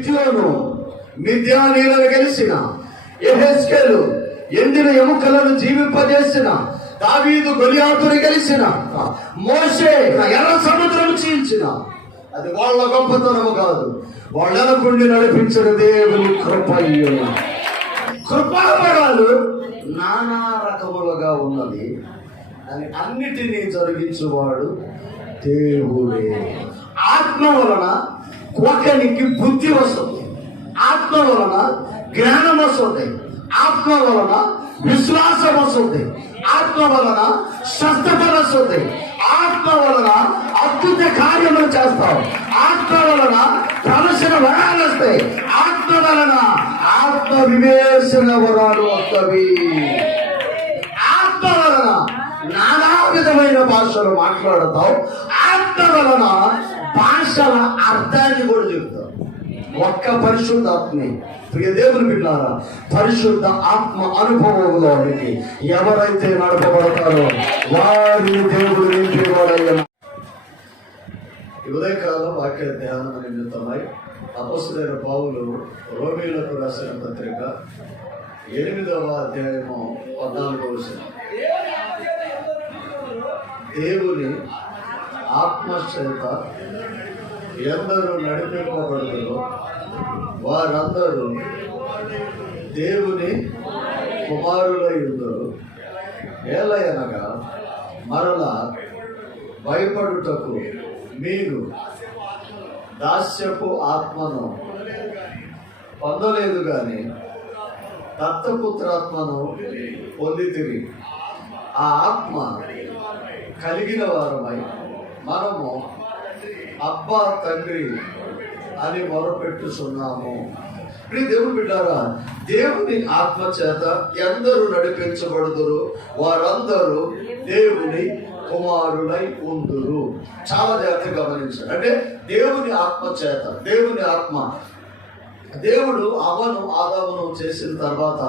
గిత్యోను మిథ్యానీలను గెలిచిన ఎహెస్కేలు ఎందిన ఎముకలను జీవింపజేసిన దావీదు గొలియాతుని గెలిచిన మోసే ఎర్ర సముద్రం చీల్చిన. అది వాళ్ళ గొప్పతనము కాదు వాళ్ళనుకుండి నడిపించిన దేవుని కృపయ్యు కృపావరాలు నానా రకములుగా ఉన్నది అని అన్నిటినీ జరిగించువాడు దేవుడే. ఆత్మ వలన ఒకనికి బుద్ధి వస్తుంది. ఆత్మ వలన జ్ఞానం వస్తుంది. ఆత్మ వలన విశ్వాసం వస్తుంది. ఆత్మ వలన స్వస్థత వస్తుంది. ఆత్మ వలన అద్భుత కార్యములు చేస్తావు ఆత్మ వలన ప్రదర్శన వరాలు వస్తాయి. ఆత్మ వలన ఆత్మ వివేచన వరాలు వస్తవి ఆత్మ వలన నానా విధమైన భాషలు మాట్లాడతాం. ఆత్మ వలన భాషల అర్థాన్ని కూడా చెప్తారు. ఒక్క పరిశుద్ధ ఆత్మే. ప్రియ దేవుని బిడ్డారా పరిశుద్ధ ఆత్మ అనుభవంలోనికి ఎవరైతే నడపబడతారో వారిని దేవుడు నింపేవాడయ్యా ఉదయకాలం వాక్య ధ్యానం నిమిత్తమై అపసుదైన పావులు రోమిలకు రాసిన పత్రిక ఎనిమిదవ అధ్యాయము పద్నాలుగవ దేవుని ఆత్మచేత ఎందరూ నడిపింపబడుతుందో వారందరూ దేవుని కుమారులై ఉందరు. ఏలయనగా మరలా భయపడుటకు మీరు దాస్యపు ఆత్మను పొందలేదు కానీ దత్తపుత్రాత్మను పొందితిరి. ఆ ఆత్మ కలిగిన వారమై మనము అబ్బా తండ్రి అని మొరపెట్టుచున్నాము. ప్రియ దేవుని బిడ్డారా దేవుని ఆత్మ చేత ఎందరూ నడిపించబడుదురు? వారందరూ దేవుని కుమారులై ఉందురు. చాలా జాగ్రత్తగా గమనించారు అంటే దేవుని ఆత్మ చేత దేవుని ఆత్మ దేవుడు అవను ఆదామును చేసిన తర్వాత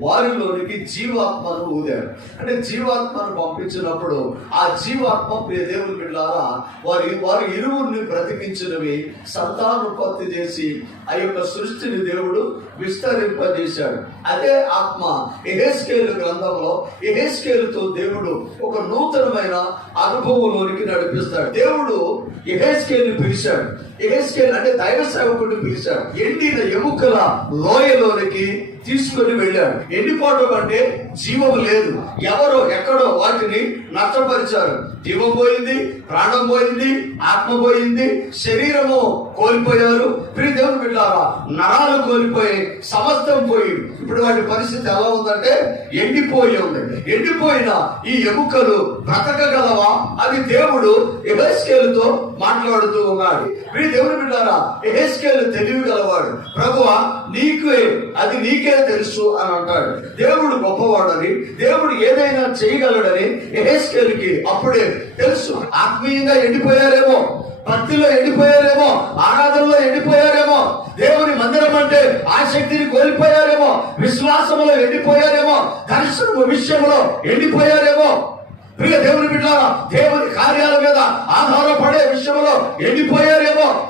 వారిలోనికి జీవాత్మను ఊదాడు. అంటే జీవాత్మను పంపించినప్పుడు ఆ జీవాత్మ ప్రియ దేవుని బిడ్డారా వారి వారి ఇరువురిని బ్రతికించినవి సంతానోత్పత్తి చేసి ఆ యొక్క సృష్టిని దేవుడు విస్తరింపజేశాడు. అదే ఆత్మ ఎహెస్కేలు గ్రంథంలో ఎహెస్కేలుతో దేవుడు ఒక నూతనమైన అనుభవంలోనికి నడిపిస్తాడు. దేవుడు ఎహెస్కేలు పిలిచాడు. ఎహెస్కేల్ అంటే దైవ సేవకుడిని పిలిచాడు. ఎండిన ఎముకల లోయలోనికి తీసుకొని వెళ్ళాడు. ఎండిపోవడం అంటే జీవం లేదు. ఎవరో ఎక్కడో వాటిని నష్టపరిచారు. జీవం పోయింది ప్రాణం పోయింది ఆత్మ పోయింది శరీరము కోల్పోయారు. ప్రియ దేవుని బిడ్డారా నరాలు కోల్పోయి సమస్తం పోయి ఇప్పుడు వాటి పరిస్థితి ఎలా ఉందంటే ఎండిపోయి ఉంది. ఎండిపోయిన ఈ ఎముకలు బ్రతకగలవా? అది దేవుడు ఎహెస్కేలుతో మాట్లాడుతూ ఉన్నాడు. ప్రియ దేవుని బిడ్డారా ఎహెస్కేలు తెలివిగలవాడు. ప్రభువా నీకే అది నీకే తెలుసు అని అంటాడు. దేవుడు గొప్పవాడు. గొప్పవాడని దేవుడు ఏదైనా చేయగలడని ఎహెస్కేల్కి అప్పుడే తెలుసు. ఆత్మీయంగా ఎండిపోయారేమో భక్తిలో ఎండిపోయారేమో ఆరాధనలో ఎండిపోయారేమో దేవుని మందిరం అంటే ఆసక్తిని కోల్పోయారేమో విశ్వాసంలో ఎండిపోయారేమో దర్శన విషయంలో ఎండిపోయారేమో. ప్రియ దేవుని బిడ్డారా దేవుని కార్యాల మీద ఆధారపడే విషయంలో ఎండిపోయారేమో.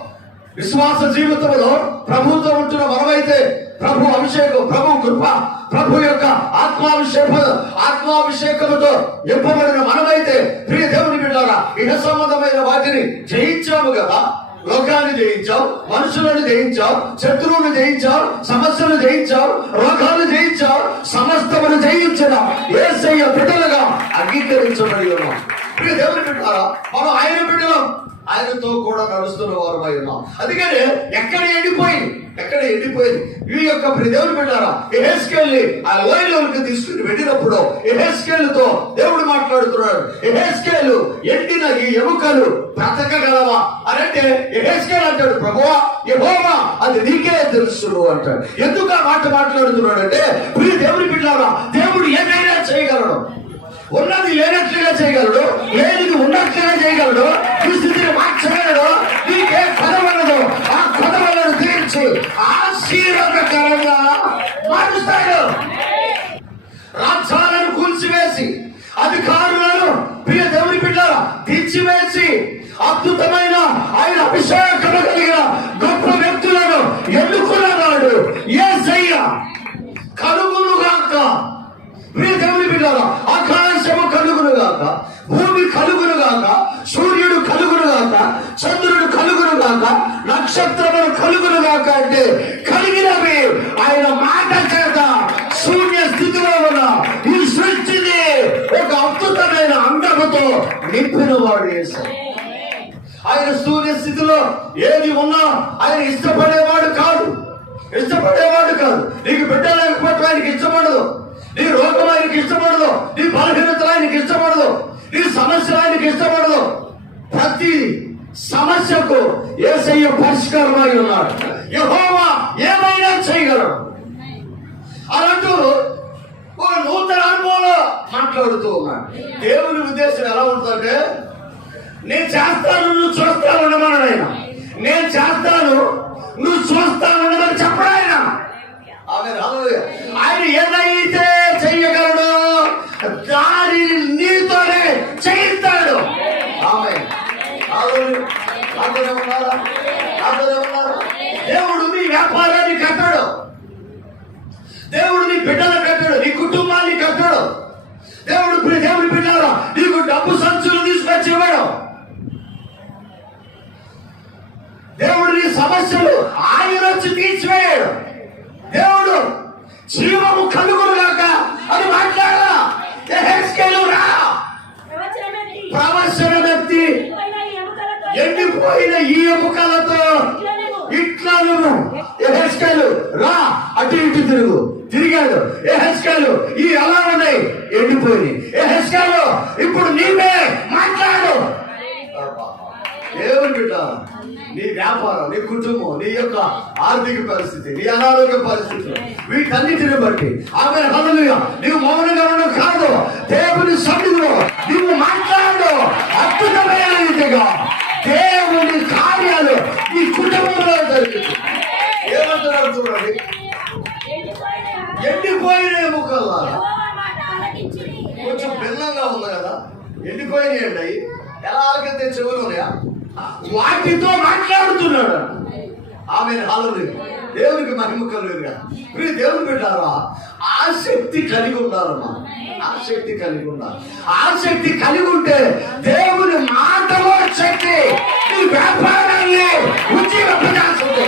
విశ్వాస జీవితంలో ప్రభుత్వం ఉంటున్న మనమైతే ప్రభు అభిషేకం ప్రభు కృప ప్రభు యొక్క ఆత్మాభిషేక ఆత్మాభిషేకముతో నింపబడిన మనమైతే ప్రియ దేవుని బిడ్డారా ఇహ సంబంధమైన వాటిని జయించాము కదా. లోకాన్ని జయించావు మనుషులను జయించావు శత్రువును జయించావు సమస్యను జయించావు రోగాలు జయించావు సమస్తమును జయించిన ఏసయ్య బిడ్డలుగా అంగీకరించబడి ఉన్నాం. ప్రియ దేవుని బిడ్డారా మనం ఆయన బిడ్డలం. ఆయనతో కూడా నడుస్తున్న వారమై ఉన్నాం. అందుకనే ఎక్కడ ఎండిపోయింది? ఎక్కడ ఎండిపోయింది? ఈ యొక్క దేవుడు పెట్టారా ఎహెస్కెళ్ళి ఆ లోయలోకి తీసుకుని వెళ్ళినప్పుడు ఎహెస్కెళ్ళతో దేవుడు మాట్లాడుతున్నాడు. ఎహెస్కేలు ఎండిన ఈ ఎముకలు బ్రతకగలవా? అని అంటే ఎహెస్కేల్ అంటాడు ప్రభువా యెహోవా అది నీకే తెలుసు అంటాడు. ఎందుకు ఆ మాట మాట్లాడుతున్నాడు అంటే ప్రియ దేవుడి బిడ్డారా దేవుడు ఏదైనా చేయగలడు. ఉన్నది లేనట్లుగా చేయగలడు లేనిది ఉన్నట్లుగా చేయగలడు ఈ స్థితిని మార్చగలడు నీకే కొదవలదు ఆ కొదవలను తీర్చి ఆశీర్వదకరంగా మారుస్తాడు. రాజ్యాలను కూల్చివేసి అధికారులను ప్రియ దేవుని బిడ్డ తీర్చివేసి అద్భుతమైన ఆయన అభిషేకం కలిగిన గొప్ప వ్యక్తులను ఎన్నుకున్నాడు ఏ సయ్య కలుగులుగాక ప్రియ దేవుని బిడ్డ అక్కడ కలుగునుగాక భూమి కలుగునుగాక సూర్యుడు కలుగునుగాక చంద్రుడు కలుగునుగాక నక్షత్రములు కలుగునుగాక అంటే కలిగినవి. ఆయన మాట చేత శూన్య స్థితిలో ఉన్న ఈ సృష్టిని ఒక అద్భుతమైన అందముతో నింపిన వాడు ఆయన శూన్య స్థితిలో ఏది ఉన్నా ఆయన ఇష్టపడేవాడు కాదు ఇష్టపడేవాడు కాదు. నీకు బిడ్డ లేకపోతే ఆయనకి ఇష్టపడదు నీ రోగం ఆయనకి ఇష్టపడదు. నీ బలహీనతలు ఆయనకి ఇష్టపడదు. నీ సమస్యలు ఆయనకి ఇష్టపడదు. ప్రతి సమస్యకు ఏసయ్య పరిష్కారమై ఉన్నాడు. యహోవా ఏమైనా చేయగలడు. అలాంటూ ఒక నూతన అనుభవంలో మాట్లాడుతూ ఉన్నాడు. దేవుని ఉద్దేశం ఎలా ఉంటుందంటే నేను చేస్తాను నువ్వు చూస్తాను ఉండమని ఆయన. నేను చేస్తాను నువ్వు చూస్తాను ఉండమని చెప్పడాయన. ఆయన ఏదైతే చెయ్యగలడో దానిని నీతోనే చేయిస్తాడు. ఆమె దేవుడు నీ వ్యాపారాన్ని కట్టాడు దేవుడు నీ బిడ్డలు కట్టాడు నీ కుటుంబాన్ని కట్టాడు దేవుడు దేవుడి బిడ్డలు నీకు డబ్బు సంచులు తీసుకొచ్చి ఇవ్వడం. దేవుడు నీ సమస్యలు ఆయన వచ్చి తీర్చివేయడం. దేవుడు జీవము కలుగును గాక అని మాట్లాడా హెచ్కేలు రా. ప్రవచనమెత్తి, ప్రవచన వ్యక్తి ఎండిపోయిన ఈ ఎముకలతో ఇట్లా నువ్వు ఎహెస్కేలు రా. అటు ఇటు తిరుగు. తిరిగాడు. ఎహెస్కేలు ఈ ఎలా ఉన్నాయి. ఎండిపోయి ఎహెస్కేలు ఇప్పుడు నీవే మాట్లాడు. దేవుని బిడ్డ. నీ వ్యాపారం నీ కుటుంబం నీ యొక్క ఆర్థిక పరిస్థితి నీ అనారోగ్య పరిస్థితి వీటన్నిటిని బట్టి. ఆమె హల్లెలూయా. నీవు మౌనంగా ఉండడం కాదు. దేవుని సన్నిధిలో నీవు మాట్లాడు. అద్భుతమైన రీతిగా దేవుని కార్యాలు ఈ కుటుంబంలో జరిగింది ఏమంటున్నారు చూడండి. ఎండిపోయిన ఎండిపోయిన కొంచెం భిన్నంగా ఉంది కదా. ఎండిపోయినాయండి ఎలా ఆలకితే చెవులు ఉన్నాయా? వాటితో మాట్లాడుతున్నాడు. ఆమె హాలలు దేవునికి మహిమ కలుగుగా మీరు దేవుని పెట్టారా ఆసక్తి కలిగి ఉండాలమ్మా. ఆసక్తి కలిగి ఉండాలి. ఆసక్తి కలిగి ఉంటే దేవుని మాటలో శక్తి నీ వ్యాపారాన్ని ఉద్యోగపడాల్సింది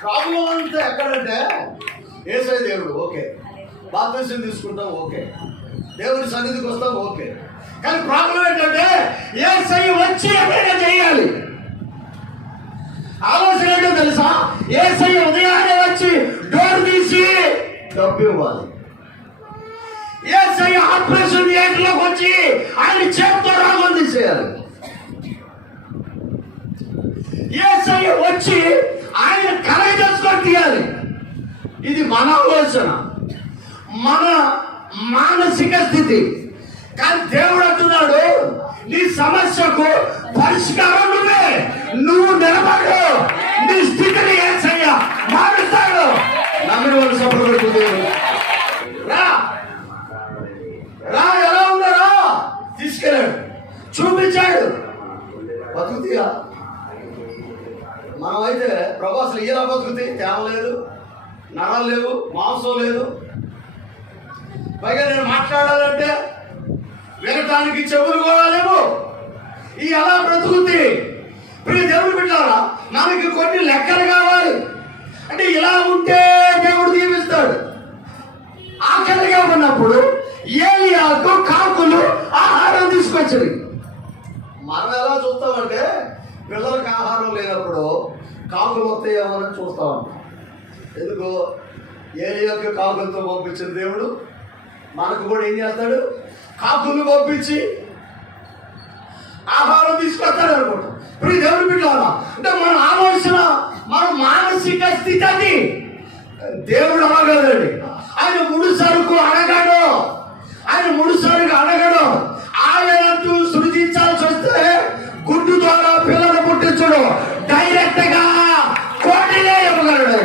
ప్రాబ్లం అంతా ఎక్కడంటే ఏసై దేవుడు ఓకే. బాప్తిసం తీసుకుంటాం ఓకే. దేవుని సన్నిధికి వస్తాం ఓకే. కానీ ప్రాబ్లం ఏంటంటే సై వచ్చి ఎప్పుడైనా చేయాలి. ఆలోచన ఏంటో తెలుసా? ఏ సై ఉదయాన్నే వచ్చి డోర్ తీసి డబ్బు ఇవ్వాలి. సై ఆపరేషన్ థియేటర్లోకి వచ్చి ఆయన చేతితో రాగం తీసేయాలి. సై వచ్చి ఆయన కలయి తెచ్చుకొని తీయాలి. ఇది మన ఆలోచన. మన మానసిక స్థితి. కానీ దేవుడు అంటున్నాడు నీ సమస్యకు పరిష్కారం నువ్వే నువ్వు నిలబడు. నీ స్థితిని ఏసయ్య మారుస్తాడు నమ్మిన వాళ్ళు సపోర్ట్ రా. రా ఎలా ఉన్నారా తీసుకెళ్ళాడు. చూపించాడు. బతుకుతీయా? మనం అయితే ప్రభు అసలు ఇలా బతుకుతాయి తేమ లేదు నరం లేవు మాంసం లేదు. పైగా నేను మాట్లాడాలంటే వినటానికి చెవులు కూడా లేవు ఈ ఎలా బ్రతుకుద్ది ప్రియ దేవుడు పెట్టారా మనకి కొన్ని లెక్కలు కావాలి. అంటే ఇలా ఉంటే దేవుడు దీవిస్తాడు. ఆకలిగా ఉన్నప్పుడు ఏలియాకు కాకులు ఆహారం తీసుకొచ్చింది మనం ఎలా చూస్తామంటే పిల్లలకు ఆహారం లేనప్పుడు కాకులు వస్తాయేమో చూస్తామంట చూస్తా. ఎందుకు ఏలియాకు కాకులతో పంపించిన దేవుడు మనకు కూడా ఏం చేస్తాడు? కాకులు పంపించి ఆహారం తీసుకొస్తారు అనమాట ఇప్పుడు ఈ దేవుడు బిడ్డారా అంటే మన ఆలోచన మన మానసిక స్థితి అది దేవుడు అలాగదండి ఆయన ముడి సరుకు అడగడు. ఆయన ముడి సరుకు అడగడు. ఆయనంటూ సృజించాల్సి వస్తే గుడ్డు ద్వారా పిల్లలు పుట్టించడు. డైరెక్ట్గా కోటినే ఇవ్వగలడు.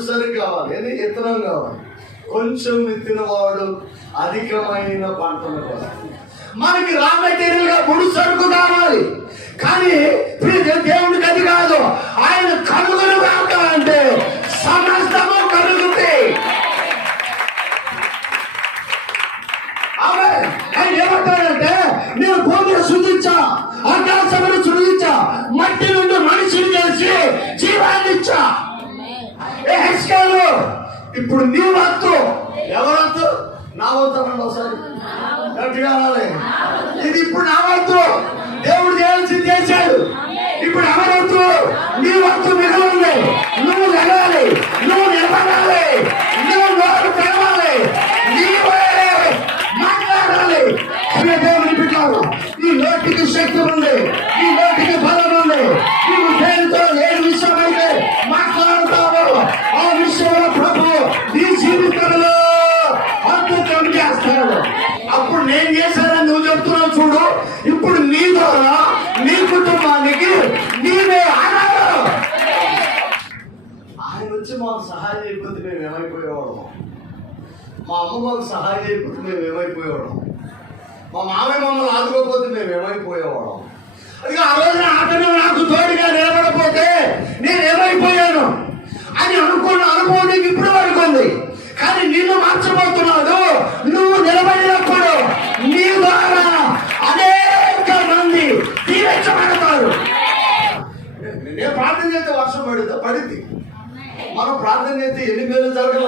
సరి కావాలి. అని ఇతరం కావాలి. కొంచెం ఎత్తినవాడు అధికమైన పంటలు కావాలి మనకి రా మెటీరియల్గా ముడి సరుకు కావాలి. కానీ దేవుడికి అది కాదు. ఆయన కనుగొని కాక అంటే సమస్తము కలుగుతే ఆయన ఏమంటారంటే నేను భూమిని శుద్ధించా సభను శుద్ధించా మట్టి నుండి మనిషిని చేసి జీవాన్నిచ్చా ఇప్పుడు నీ వంతు. ఎవరంతు? నా వంతు అనండి ఒకసారి. గట్టిగా అనాలి ఇది ఇప్పుడు నా వంతు. దేవుడు చేయాల్సింది చేశాడు. ఇప్పుడు ఎవరంతు నీ వంతు మిగలుంది నువ్వు నిలవాలి నువ్వు నిలబడాలి. పడింది. మనం ప్రార్థన చేస్తే ఎన్ని మేలు జరగల?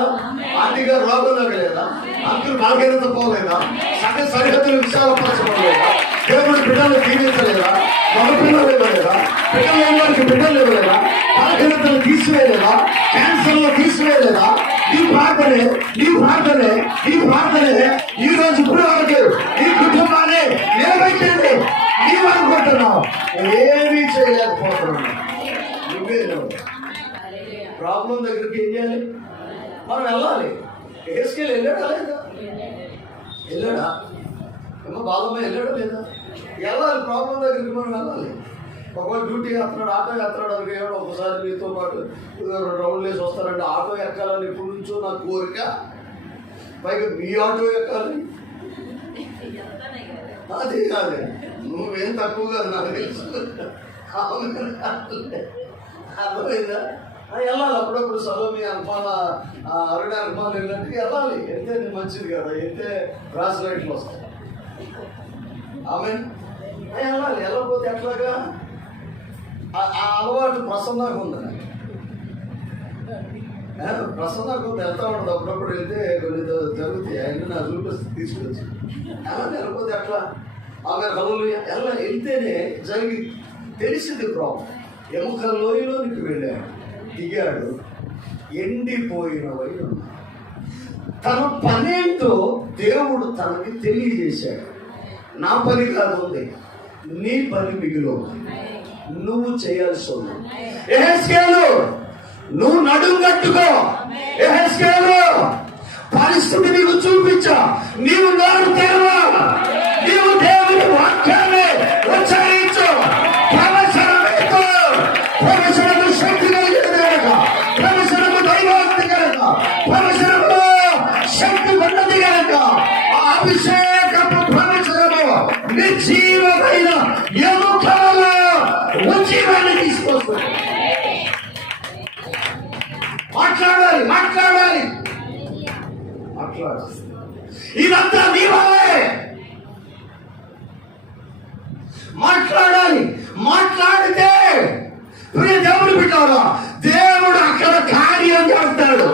ఆర్థిక రోగం తగ్గలేదా అంకులు బలహీనత పోలేదా? సగ సరిహద్దులు విశాలపరచబడలేదా? దేవుడి బిడ్డలు దీవించలేదా? మగ పిల్లలు ఇవ్వలేదా పిల్లలు వారికి బిడ్డలు ఇవ్వలేదా బలహీనతలు తీసివేయలేదా? క్యాన్సర్లు తీసివేయలేదా? ఈ ప్రార్థనే ఈ ప్రార్థనే ఈ ప్రార్థనే ఈ రోజు ఇప్పుడు వరకు ఈ కుటుంబాన్ని నిలబెట్టింది నీవు అనుకుంటున్నావు. ఏమీ చేయలేకపోతున్నావు. నువ్వు ప్రాబ్లం దగ్గరికి ఏం చేయాలి? మనం వెళ్ళాలి. ఏసుకెళ్ళి వెళ్ళాడా లేదా? వెళ్ళాడా? ఏమో బాధమ్మ వెళ్ళాడా లేదా? వెళ్ళాలి ప్రాబ్లం దగ్గరికి మనం వెళ్ళాలి. ఒకవేళ డ్యూటీ ఎత్తున్నాడు ఆటో ఎత్తున్నాడు అనుకో ఒకసారి మీతో పాటు రౌండ్ లేసి వేసి వస్తారంటే ఆటో ఎక్కాలని ఎప్పటి నుంచో నా కోరిక. పైగా మీ ఆటో ఎక్కాలి. అది కాదు. నువ్వేం తక్కువ కాదు నాకు తెలుసు. అవును. అర్థమైందా? వెళ్ళాలి అప్పుడప్పుడు సలోమి అనుమాన అరుణ అనుమానం వెళ్ళినట్టు వెళ్ళాలి. వెళ్తే మంచిది కదా వెళ్తే రాసి లైట్లు వస్తాయి ఆమె వెళ్ళాలి వెళ్ళకపోతే ఎట్లాగా? ఆ- ఆ అలవాటు ప్రసన్నగా ఉంది నాకు. ఆ, ప్రసన్నకు ఉంది వెళ్తా ఉండదు అప్పుడప్పుడు వెళ్తే కొన్ని జరుగుతాయి. ఆయన నా చూపిస్తే తీసుకొచ్చి. అలా వెళ్ళకపోతే ఎట్లా? ఆమె కలలు ఎలా వెళ్తేనే జరిగి తెలిసింది ప్రాబ్లం. ఎముక లోయలోనికి వెళ్ళాడు. దిగాడు. ఎండిపోయిన వైరు తన పనేంటో దేవుడు తనకి తెలియజేశాడు. నా పని కాదు ఉంది నీ పని మిగిలి నువ్వు చేయాల్సి ఉంది. ఎహెస్కేలు నువ్వు నడుం కట్టుకో. ఎహెస్కేలు పరిస్థితి నీకు చూపించా. నీవు నోరు తెరవా. మాట్లాడాలి మాట్లాడాలి. మాట్లాడాలి. ఇదంతా నీ వల్లే. మాట్లాడాలి మాట్లాడితే ప్రియ దేవుడు బిడ్డారా దేవుడు అక్కడ కార్యం చేస్తాడు.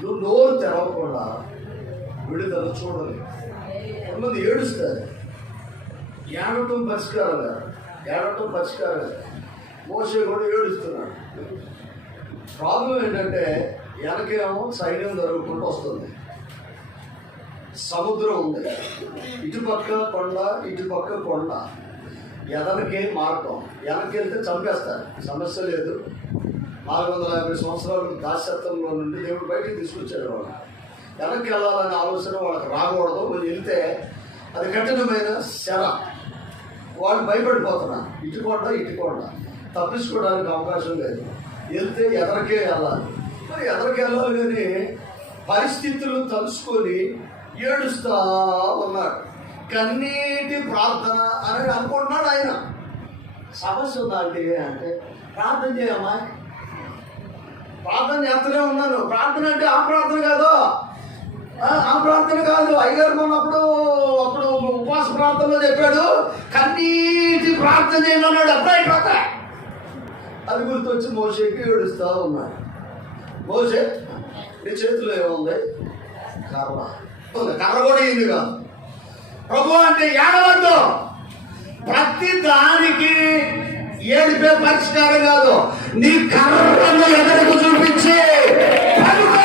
నువ్వు నోరు తెరవకుండా విడుదల చూడాలి కొంతమంది ఏడుస్తారు. ఏడటం పరిష్కారం కాదు ఏడటం పరిష్కారం కాదు మోసే కూడా ఏడుస్తున్నాడు. ప్రాబ్లం ఏంటంటే వెనకేమో సైన్యం జరుగుకుంటూ వస్తుంది. సముద్రం ఉంది. ఇటుపక్క కొండ ఇటుపక్క కొండ. ఎదనకే మార్గం. వెనక్కి వెళ్తే చంపేస్తారు. సమస్య లేదు. నాలుగు వందల యాభై సంవత్సరాలు దాశత్వంలో నుండి దేవుడు బయటికి తీసుకొచ్చాడు వాళ్ళు వెనక్కి వెళ్ళాలనే ఆలోచన వాళ్ళకి రాకూడదు. వాళ్ళు వెళ్తే అది కఠినమైన శర. వాళ్ళు భయపడిపోతున్నారు. ఇటుకోండా కొండ కొండ. తప్పించుకోవడానికి అవకాశం లేదు. వెళ్తే ఎదరికే వెళ్ళాలి. మరి ఎదరికి వెళ్ళాలి కానీ పరిస్థితులు తలుసుకొని ఏడుస్తా ఉన్నాడు. కన్నీటి ప్రార్థన అని అనుకుంటున్నాడు ఆయన. సమస్య ఉందా అంటే ప్రార్థన చేయమ్మా. ప్రార్థన చేస్తూనే ఉన్నాను. ప్రార్థన అంటే ఆ ప్రార్థన కాదు. ఆ, ప్రార్థన కాదు. అయ్యగారు మొన్నప్పుడు అప్పుడు ఉపవాస ప్రార్థనలో చెప్పాడు కన్నీటి ప్రార్థన చేయమన్నాడు అబ్బాయి ప్రార్థన అది గుర్తొచ్చి మోసేకి ఏడుస్తూ ఉన్నాడు. మోసే నీ చేతిలో ఏముంది? కర్ర. కర్ర కూడా ఇది కాదు. ప్రభు అంటే ఏడవద్దు. ప్రతి దానికి ఏడిపే పరిష్కారం కాదు. నీ కర్రను ఎదురుకు చూపించి పలుకు.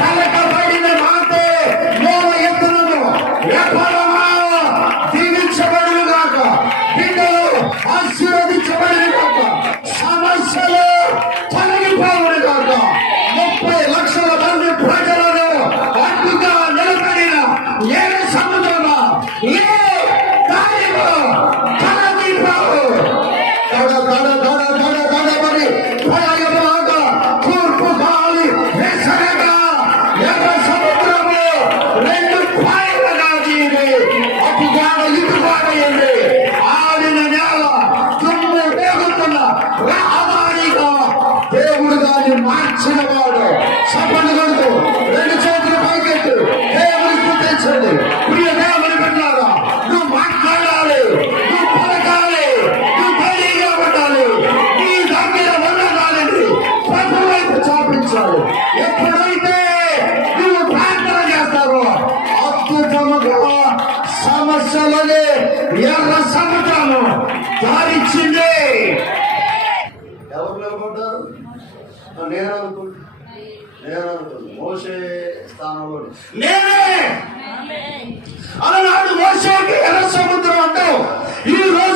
పలకబడిన మాటే మోవ ఎత్తులను వ్యాపారమా ఎప్పుడైతే నువ్వు ప్రార్థన చేస్తావో అద్భుతముగా సమస్యలని ఎర్ర సముద్రము దారిచ్చింది. ఎవరు నిలబడ్డారు నేను మోసే స్థానంలో నేనే! అలనాడు మోసేకి ఎర్ర సముద్రం అంటావు. ఈ రోజు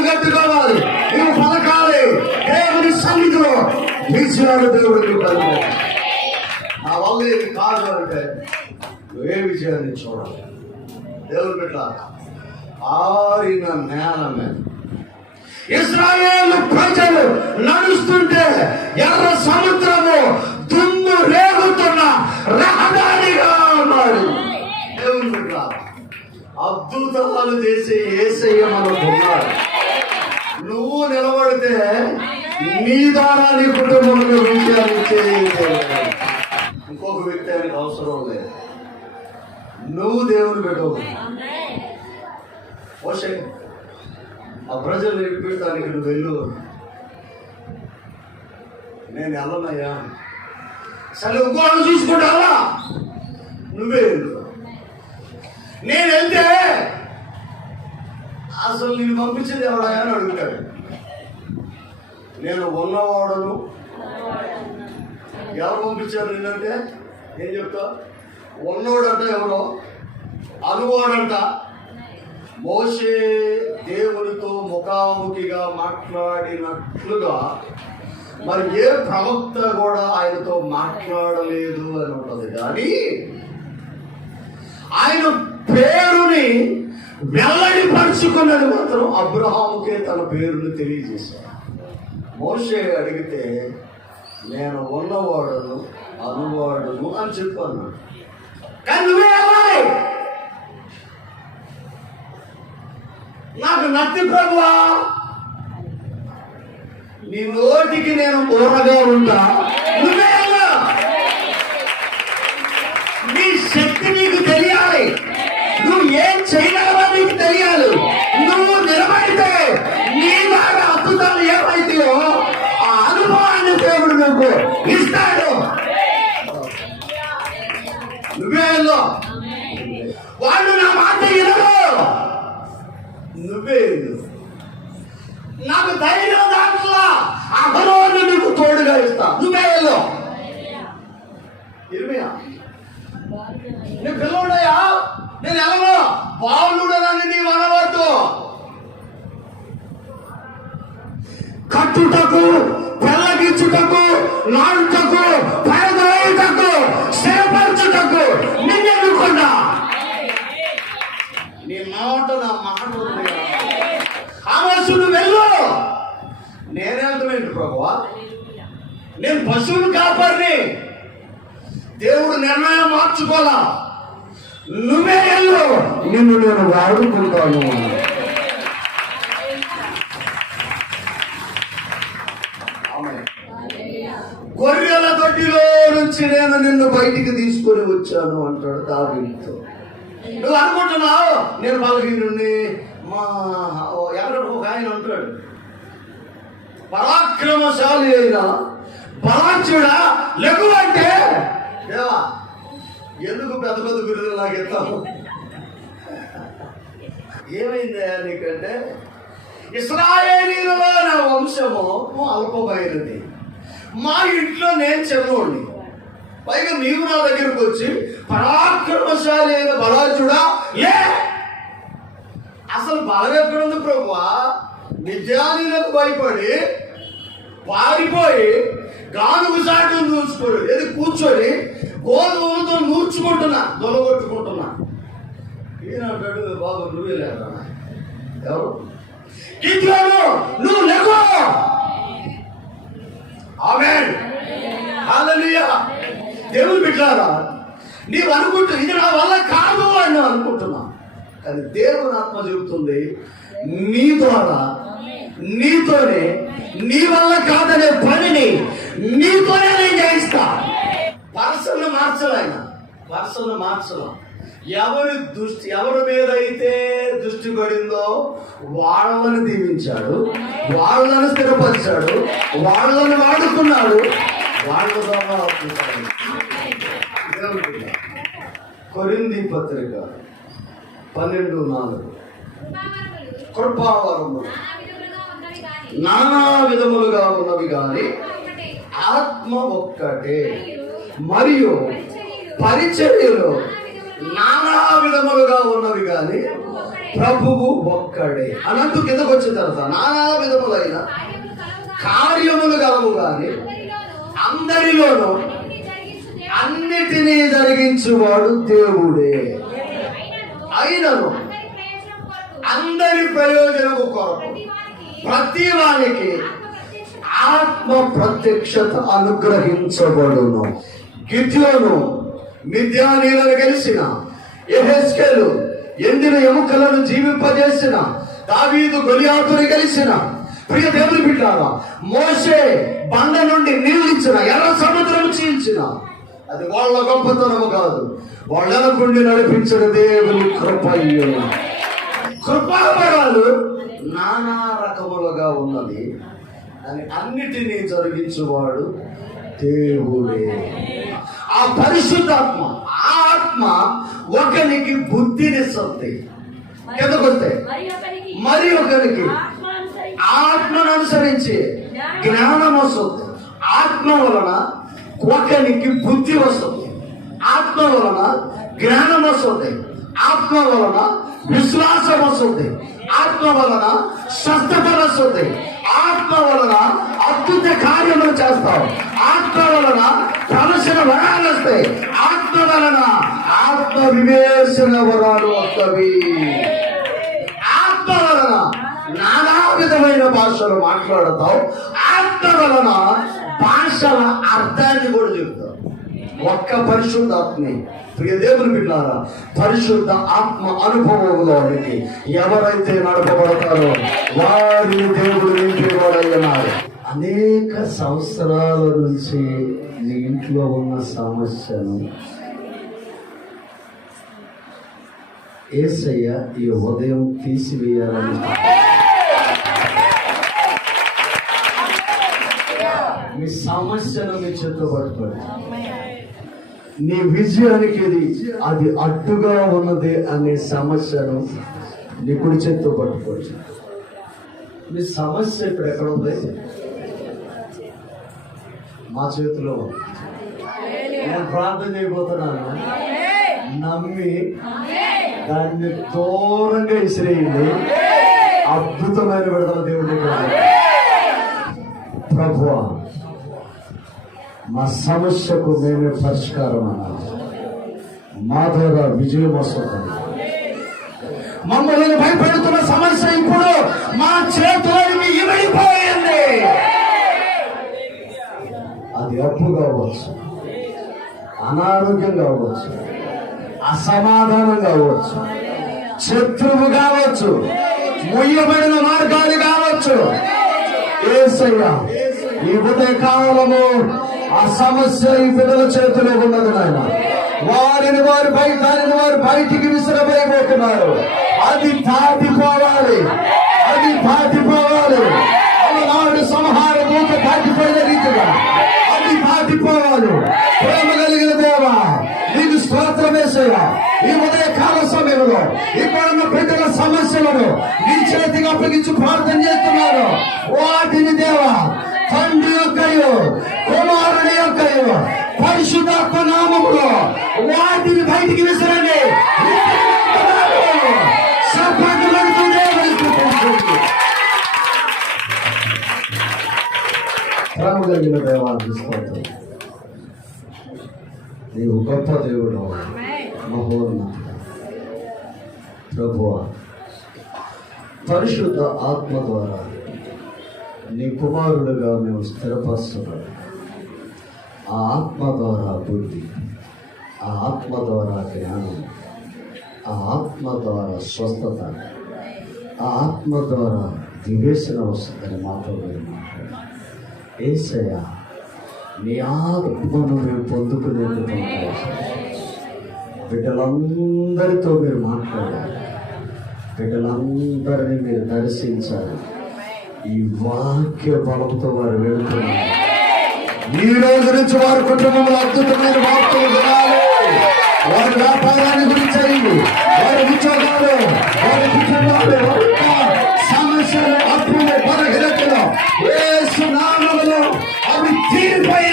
నువ్వు నువ్వు పలకాలి. దేవుని సన్నిధిలో విజయాలు దేవుడు నా వల్ల ఏది కాదు అంటే నువ్వే విజయాన్ని చూడాలి? దేవుడు బిడ్డ ఆరిన నేల మీద ఇస్రాయేల్ ప్రజలు నడుస్తుంటే ఎర్ర సముద్రము దుమ్ము రేగుతున్న రహదారిగా మారి. దేవుడు అద్భుతాలు చేసే ఏసయ్య మనకున్నాడు నువ్వు నిలబడితే నీ ద్వారా నీ కుటుంబంలో విజయాలు ఇంకొక వ్యక్తి ఆయనకు అవసరం లేదు. నువ్వు దేవుని పెట్టవు ఓషే ఆ ప్రజలు నిలిపేయడానికి నువ్వు వెళ్ళు. నేను వెళ్ళనయ్యా. సరే ఇంకోళ్ళు చూసుకుంటావా నువ్వే నేను వెళ్తే అసలు నేను పంపించేది ఎవడా అని అడుగుతాడు. నేను ఉన్నవాడను. ఎవరు పంపించారు నిన్నంటే? ఏం చెప్తా? ఉన్నోడంట ఎవరో అనువాడంట. మోసే దేవునితో ముఖాముఖిగా మాట్లాడినట్లుగా మరి ఏ ప్రవక్త కూడా ఆయనతో మాట్లాడలేదు అని ఉంటుంది. కానీ ఆయన పేరుని వెల్లడిపరుచుకున్నది మాత్రం అబ్రహాముకే తన పేరును తెలియజేశాడు. మోషే అడిగితే నేను ఉన్నవాడును అనువాడును అని చెప్పాను. నాకు నత్తి ప్రభువా నీ నోటికి నేను బోరగా ఉంటా ఏమైతాయో ఆ అనుభవాన్ని దేవుడు నువ్వు ఇస్తాడు. నువ్వే వాళ్ళు నా మాట వినరు. నువ్వే నాకు ధైర్యం దాంట్లో అహరోను నీకు తోడుగా ఇస్తా. నువ్వే వెళ్ళు ఇర్మియా నీ పిల్లడయ్యా? నేను ఎలాగో బాలుడనని నీ అనవద్దు. కట్టుటకు పెళ్ళగించుటకు నాడుటకు పరదోయుటకు స్థిరపరచుటకు నిన్నెన్నుకున్నా. నీ మాట నా మాట ఉంది. వెళ్ళు. నేనేంటమేంటి ప్రభువా నేను పశువులు కాపాడిని. దేవుడు నిర్ణయం మార్చుకోవాలా? నువ్వే వెళ్ళు. నిన్ను నేను వాడుకుంటాను ఆమె గొర్రెల దొడ్డిలో నుంచి నేను నిన్ను బయటికి తీసుకొని వచ్చాను అంటాడు దావీతో నువ్వు అనుకుంటున్నావు? నేను బలహీనుణ్ణి. మా ఎవరో ఒక ఆయన అంటాడు పరాక్రమశాలి అయినా బలాంచుడా? లఘు అంటే? దేవా ఎందుకు పెద్ద పెద్ద బిరుదులు నాకు ఇస్తాము ఏమైంది నీకంటే? ఇస్రాయేలీలలో నా వంశము అల్పమైనది. మా ఇంట్లో నేను చిన్నోడిని పైగా నీవు నా దగ్గరకు వచ్చి పరాక్రమశాలి అయిన బలాచుడా ఏ అసలు బలం ఎక్కడుంది ప్రభువా? నిజానికి భయపడి పారిపోయి గానుగు సాటును చూసుకొని ఏది కూర్చొని గోధుమలతో నూర్చుకుంటున్నా దొలగొట్టుకుంటున్నా. ఈయన అంటాడు బాబు నువ్వే లేదా ఎవరు? నువ్వు లెగో ఆమేన్ హల్లెలూయా దేవుని బిడ్డారా నీవు అనుకుంటూ ఇది నా వల్ల కాదు అని నేను అనుకుంటున్నా. కానీ దేవుని ఆత్మ చెబుతుంది నీ ద్వారా నీతోనే నీ వల్ల కాదనే పనిని నీతోనే నేను చేయిస్తా. పర్సన్ మార్చలేన పర్సన్ మార్చలేం. ఎవరి దృష్టి ఎవరి మీద అయితే దృష్టి పడిందో వాళ్ళని దీవించాడు వాళ్ళని స్థిరపరిచాడు వాళ్ళని వాడుకున్నాడు వాళ్ళ ద్వారా కొరింది పత్రిక పన్నెండు నాలుగు. కృపావరము నానా విధములుగా ఉన్నవి కానీ ఆత్మ ఒక్కటే. మరియు పరిచర్యలు నానా విధములుగా ఉన్నవి కానీ ప్రభువు ఒక్కడే. అనంతు కిందకు వచ్చిన తర్వాత నానా విధములైన కార్యములు గలవు కానీ అందరిలోనూ అన్నిటినీ జరిగించువాడు దేవుడే. అయినను. అందరి ప్రయోజనము కొరకు. ప్రతి వారికి ఆత్మ ప్రత్యక్షత అనుగ్రహించబడును. గిద్యోను మిథ్యానీలను గెలిచిన ఎహెస్కేలు ఎండిన ఎముకలను జీవింపజేసిన దావీదు గొలియాతుని గెలిచిన ప్రియ దేవుని బిడ్డారా మోసే బండ నుండి నీళ్ళిచ్చిన ఎర్ర సముద్రం చీల్చిన అది వాళ్ళ గొప్పతనము కాదు. వాళ్ళ వెనకుండి నడిపించిన దేవుని కృపయ్యు కృపావరాలు నానా రకములుగా ఉన్నది. అని అన్నిటినీ జరిగించువాడు దేవుడే. ఆ పరిశుద్ధాత్మ ఆత్మ ఒకరికి బుద్ధినిస్తుంది ఎందుకొస్తే మరి ఒకరికి. ఆత్మను అనుసరించి జ్ఞానం వస్తుంది ఆత్మ వలన ఒకరికి బుద్ధి వస్తుంది. ఆత్మ వలన జ్ఞానం వస్తుంది. ఆత్మ వలన విశ్వాసం వస్తుంది. ఆత్మ వలన స్వస్థత వస్తుంది. ఆత్మ వలన అద్భుత కార్యములు చేస్తాం. ఆత్మ వలన ప్రదర్శన వరాలు వస్తాయి. ఆత్మ వలన ఆత్మ వివేచన వరాలు వస్తవి ఆత్మ వలన నానా విధమైన భాషలు మాట్లాడతాం. ఆత్మ వలన భాషల అర్థాన్ని కూడా చెప్తావు ఒక్క పరిశుద్ధ పరిశుద్ధాత్మే ప్రియ దేవుని బిడ్డారా పరిశుద్ధ ఆత్మ అనుభవంలోనికి ఎవరైతే నడపబడతారో వారిని దేవుడు నింపేవాడయ్యన్నారు అనేక సంవత్సరాల నుంచి నీ ఇంట్లో ఉన్న సమస్యను ఏసయ్య ఈ ఉదయం తీసివేయాలని సమస్యను మీ చేతిలో పట్టుకోండి నీ విజయానికి ఇది అది అడ్డుగా ఉన్నది అనే సమస్యను నీ కుడి చేతితో పట్టుకోవచ్చు. మీ సమస్య ఇక్కడ ఎక్కడ ఉంది? మా చేతిలో నేను ప్రార్థన చేయబోతున్నాను. నమ్మి దాన్ని దూరంగా విసిరేయండి. అద్భుతమైన విడుదల దేవుడి ప్రభు మా సమస్యకు మేమే పరిష్కారం అన్నారు మా ద్వారా విజయం వస్తుంది. మమ్మల్ని భయపెడుతున్న సమస్య ఇప్పుడు మా ఇమిడిపోయింది అది అప్పు కావచ్చు అనారోగ్యం కావచ్చు అసమాధానం కావచ్చు శత్రువు కావచ్చు. ముయ్యబడిన మార్గాలు కావచ్చు. ఏసయ్య ఈ ఉదయ కాలము ఆ సమస్య ఈ పిల్లల చేతిలో ఉన్నది నాయన. వారిని వారు బయట దానిని వారు బయటికి విసిరబోతున్నారు అది దాటిపోవాలి. అది దాటిపోవాలి. అలనాడు సంహార దూత దాటిపోయిన రీతిగా అది దాటిపోవాలి. ప్రేమ కలిగిన దేవా నీకు స్తోత్రం వేసేవా ఈ ఉదయ కాల సమయంలో ఇక్కడ ఉన్న బిడ్డల సమస్యలను నీ చేతికి అప్పగించి ప్రార్థన చేస్తున్నారు. వాటిని దేవా తండ్రి యొక్కయు కుమారుడి యొక్కయు పరిశుధాత్మ నామములో వాటిని బయటికి విసరండి. సర్పంచులకు కలిగిన దేవాన్ని స్తోత్రం నీవు గొప్ప దేవుడు మహోన్నత ప్రభువ పరిశుద్ధ ఆత్మ ద్వారా నీ కుమారుడుగా మేము స్థిరపరుస్తున్నాం ఆ ఆత్మ ద్వారా బుద్ధి ఆ ఆత్మ ద్వారా జ్ఞానం ఆ ఆత్మ ద్వారా స్వస్థత ఆ ఆత్మ ద్వారా వివేచన వస్తుందని మాతో మీరు మాట్లాడారు ఏసయ్య నీ ఆత్మను మేము పొందుకునేందుకు బిడ్డలందరితో మీరు మాట్లాడాలి. బిడ్డలందరినీ మీరు దర్శించాలి. ఈ వాక్య బలంతో వారు వెళ్తున్నారు. ఈ రోజు నుంచి వారి కుటుంబంలో అద్భుతమైన వార్తలు వినాలి. వారి వ్యాపారాన్ని గురించి వారి ఉద్యోగాలు వారి కుటుంబాలు సమస్యలు అప్పులు బలహీనతలు వేసు నామములు అవి తీరిపోయి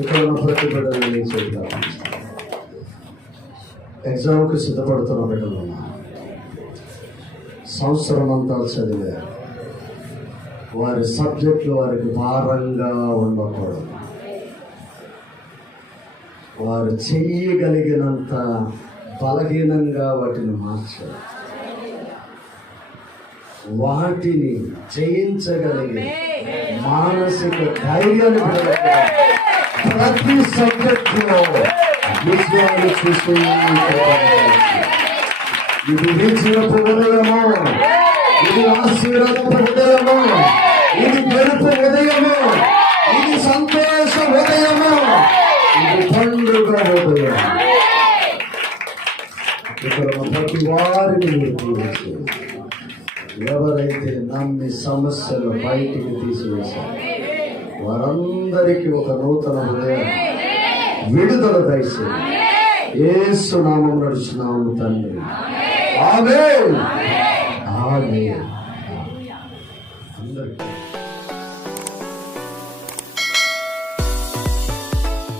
ఇక్కడ ఉన్న ప్రతి బిడ్డలు నేను ఎగ్జామ్కి సిద్ధపడుతున్న బిడ్డలు సంవత్సరం అంతా చదివారు వారి సబ్జెక్టులు వారికి భారంగా ఉండకూడదు. వారు చెయ్యగలిగినంత బలహీనంగా వాటిని మార్చారు. వాటిని జయించగలిగే మానసిక ధైర్యాన్ని ప్రతి సబ్జెక్టులో ఇది విజయపు ఉదయము ఇది ఆశీర్వాదపు ఉదయము ఇది గెలుపు ఉదయము ఇది సంతోష ఉదయము ఇది పండుగ ఉదయం ఇక్కడ ప్రతి వారిని ఎవరైతే నమ్మి సమస్యలు బయటికి తీసివేశారు వారందరికీ ఒక నూతన హృదయం. విడుదల దయచేయండి. ఏసు నామం నడుచున్నాము తండ్రి. ఆమె ఆమె